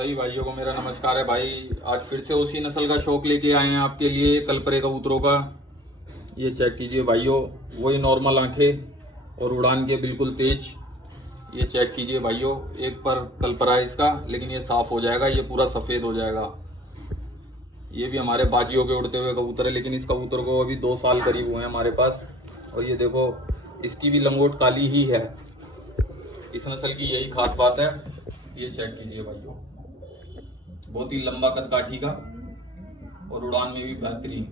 सही भाइयों को मेरा नमस्कार है भाई। आज फिर से उसी नस्ल का शौक लेके आए हैं आपके लिए, कलपरे कबूतरों का। ये चेक कीजिए भाइयों, वही नॉर्मल आंखें और उड़ान के बिल्कुल तेज। ये चेक कीजिए भाइयों, एक पर कलपरा है इसका, लेकिन ये साफ हो जाएगा, ये पूरा सफेद हो जाएगा। ये भी हमारे बाजियों के उड़ते हुए कबूतर है, लेकिन इस कबूतर को अभी 2 साल करीब हुए हैं हमारे पास। और ये देखो, इसकी भी लंगोट काली ही है। इस नस्ल की यही खास बात है। ये चेक कीजिए भाइयों, बहुत ही लंबा कद काठी का और उड़ान में भी बेहतरीन।